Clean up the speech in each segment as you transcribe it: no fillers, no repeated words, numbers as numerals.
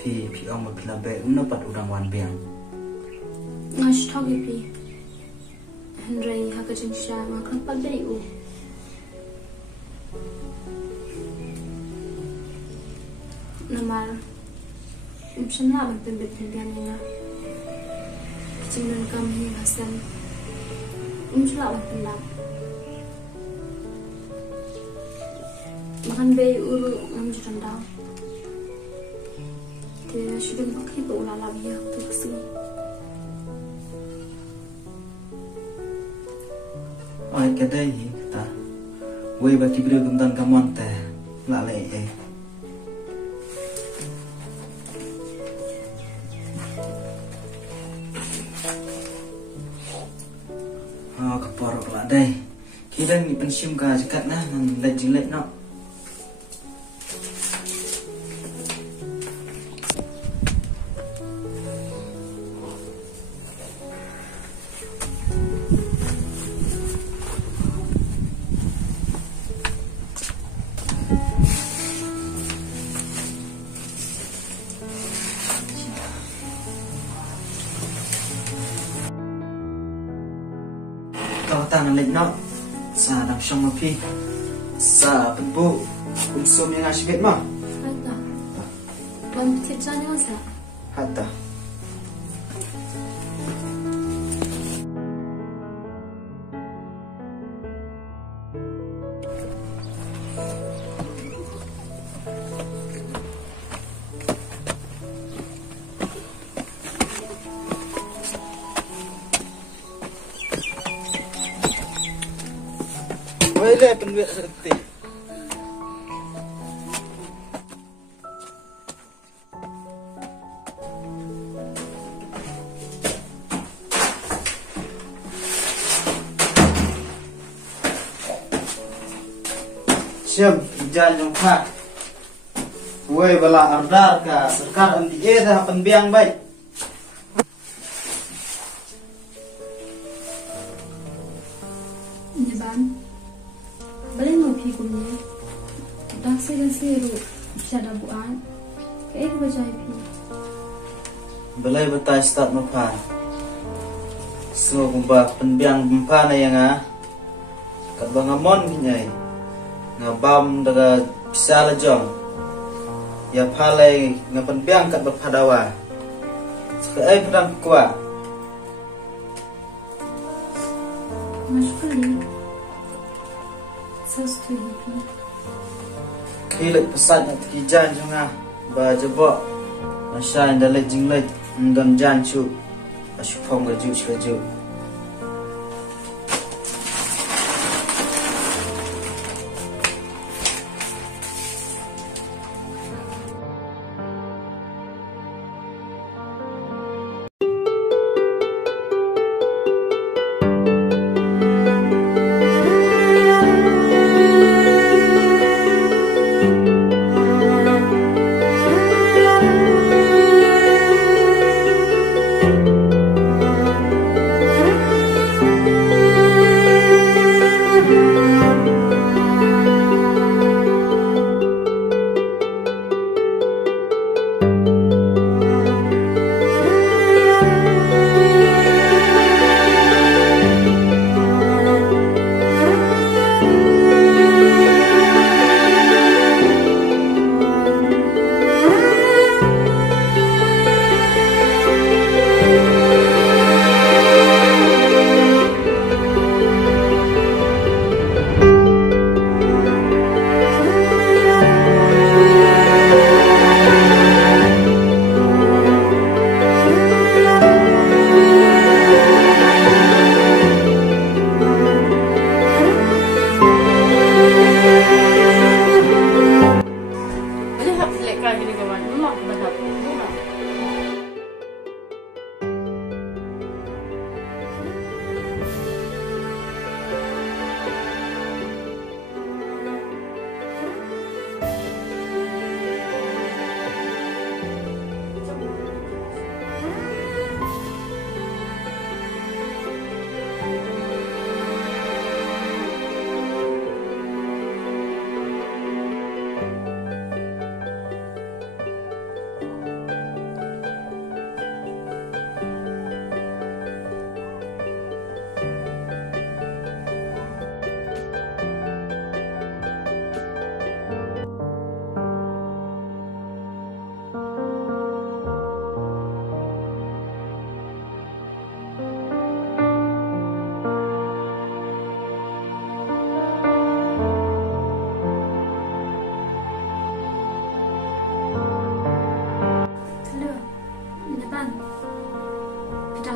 พี่เอามาพิลาเบะนปัดอุดังวันเบียงงัชทอกิพี่ฮันเรย์ฮักจังชามาครั้งปัดได้อูนามาฉันละมันเป็นแบบนี้ยังไงจริงมันกำให้ฮัสซันฉันละมันเป็นแบบmakan bayi uru menjadi dah. Dia sudah pakai bola labia tu sih. Ay kedai kita, wei bati beri gumdan kaman teh, lalai keporok lah deh. Kita ni pensiun kah sekat nah, lejilek nak. Kau tangan lek nak, sa dang syong mapi, sa penbu, kumsum yang asyik mah. Hatta, ban terjadi apa? Hatta. Boleh penduit seperti siap jalan yang hak kue bala ardar ka serkar anti dah penbiang baik Ban boleh ngopi kumnya dah seru bisa dabuan kayak baca pi balai betai start nopa so kumba penbiang bumpa na yang kat bangamon kinyai ngabam daga bisa lejong ya palai ngapenbiang kat berpadawa sekai pedang kuat masuk kali Sesuatu hidup. Hidup pesan yang terkijan juga bajabok masa yang dalam jinglet dan jancu asyupong gaju.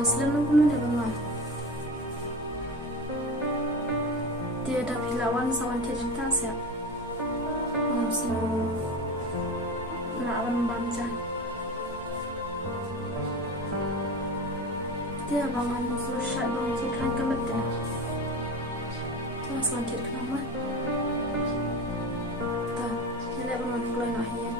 Muslim lu kuno dah bangun. Dia dah pilawan sawan cerita siap. Langsung lawan bangsa. Dia bangun musuh syak bangsa kan kebetul. Dia sawan cerita nama. Tak, dia dah bangun keluar nahiyah.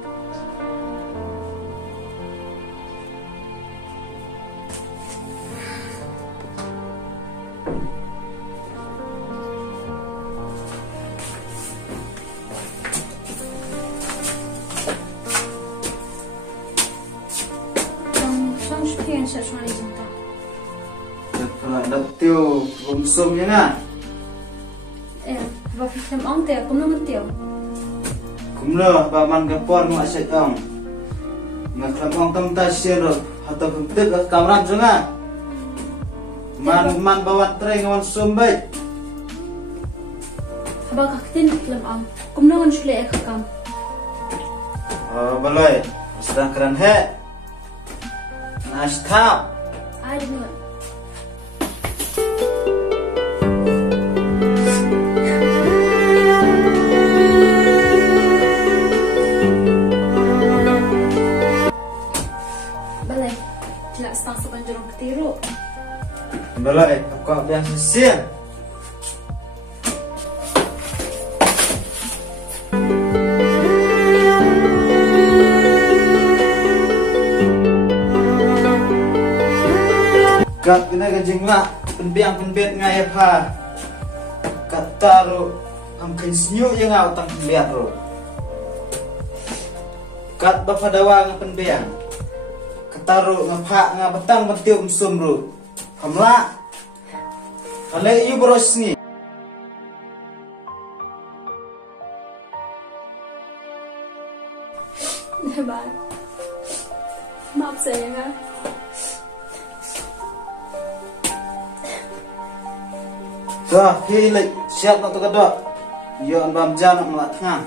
Đặt tiêu gồm xôm nhé nè. Và phim ông tè cũng nó mất tiêu. Cũng lơ và man gặp con ngoại sạch ông. Ngạc làm ông tâm ta xuyên rồi. Hãy tập hợp tức ở cảm răng chứ ngà. Man bawa tray ngawan xôm bây. Haba các tin làm ông cũng nó ngon xule ek kam. Baloi sedang keren he. Nice top. Ai đi nữa. Balai, aku biasa siang. Kat kena kajing mak, penbiang ngaya pa. Kat taruh, amkan senyuk yang ngau tang penbiang ro. Kat bapa dawa ng penbiang. Kataruh ngapa ngapetang mentiup sum ro. Kamla, kalau you boros ni, Hebat, maaf saya kan. Dah, hilang siap nak terkadap. You ambam jam nak melak tengah.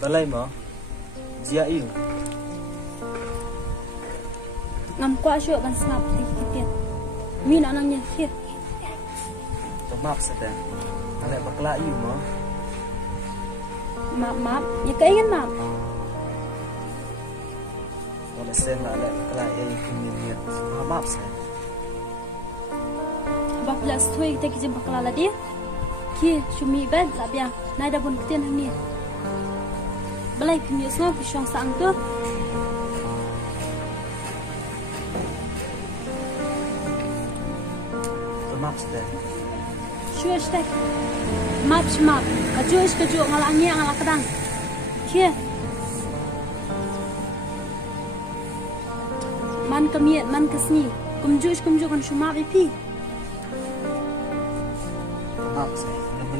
Balai mo, dia yêu. Ngam qua syok ban snap tiket. Mi nak nanya here. Maaf sedang. Alek bakla iyo mo. Maaf, ya keingan maaf. Kalau saya nak alek bakla iyo kuminiat. Maaf saya. Bakla stui kita kijim bakla la dia. Ki shumi bed la biang. Nai dah pun ketian ni. Balai kini semua pisang sang tu. Maaf sedang. Sure stek. Maaf. Kaju ngalangnya ngalak kedang. Kia. Man kemiat, man kesni. Kumju kan shumap ipi.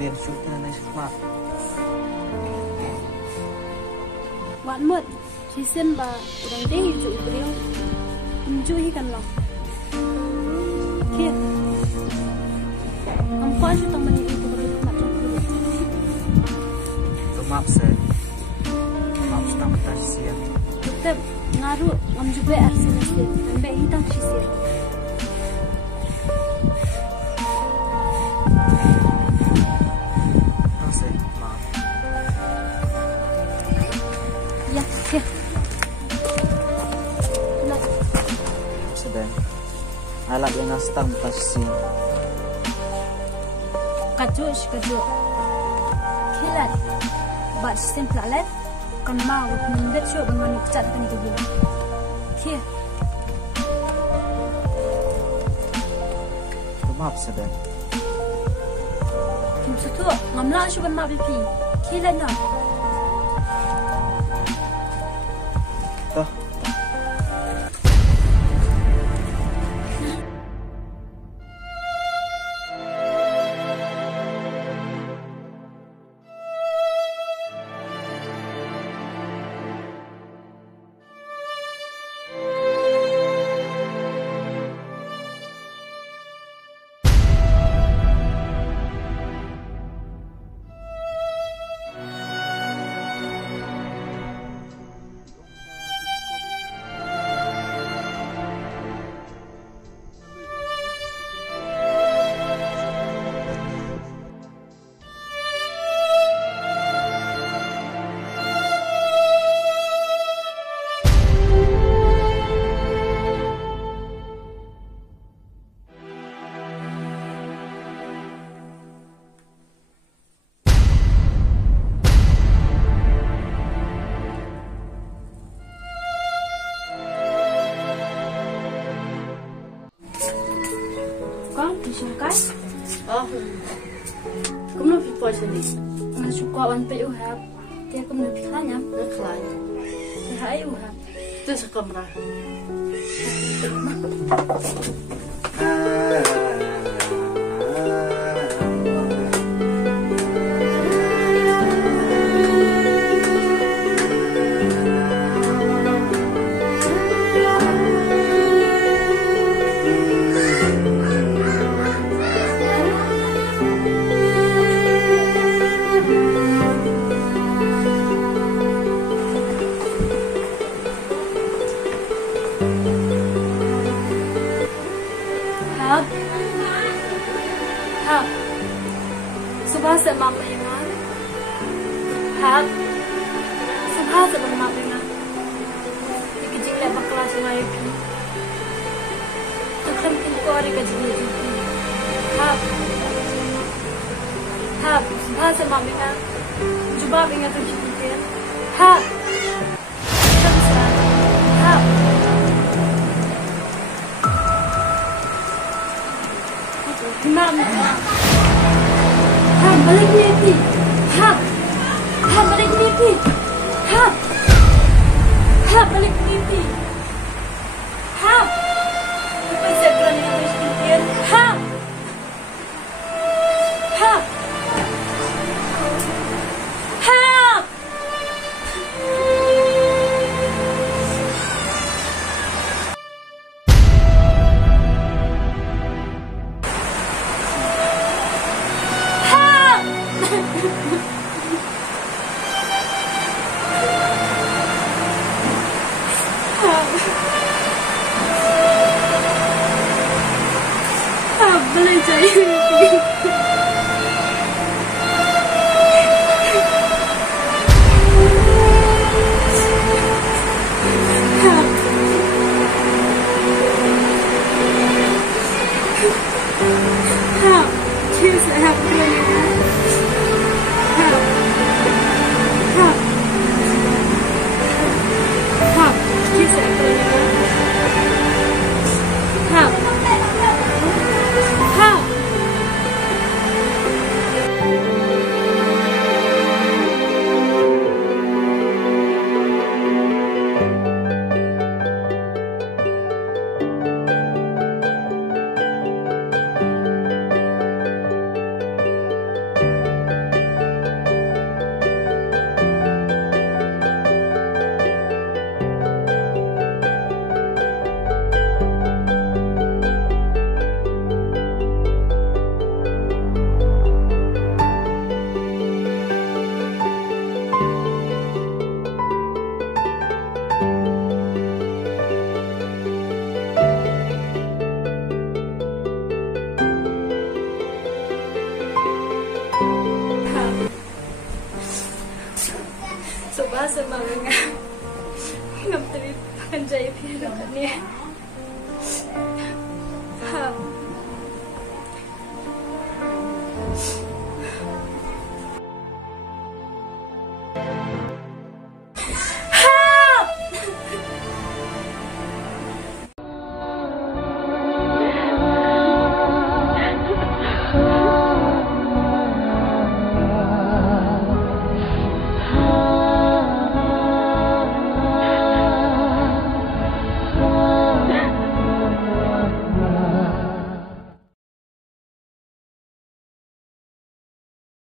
Kalian syuknya na semak. Wan mut, kisen ba udang deh hijau beliau, hijau ikan lo. Kir, kamu aja teman itu beri macam tu. Maaf saya, maaf sudah bertasian. Tetap ngaruh, ngam juga arsenasi, sampai hitam sisir. Alat yang nastang pasti. Kajush. Kilat. Bat sistem plalet. Kan mau mendet show dengan cat kan itu dia. Kia. Maaf sedang. Kim satu ngamla show kan mau pipi. Kilat nak. Toh. Sungkai? Oh, kamu nak pergi sini? Ngan suka wan pe uhap. Dia kamu nak pergi lanyam? Kelai. Hai uhap. Itu sekamera. Subhasa mama ingat. Hak. Subhasa mama ingat. Ikijing le bakla sungai pi. Tukhan tin ko ari ka jini pi. Hak. Hak. Subhasa mama ingat. Jubab ingat tu jini pi. Hak. Hak. Mama. Balik ni pi. Ha. Balik ni pi. Ha. Balik ni pi. Ha. Lepas saya kerana nak bersikir. Ha. Ha. Boleh jadi. Subasa mga nga. Ngam tabi panjay pira kanya.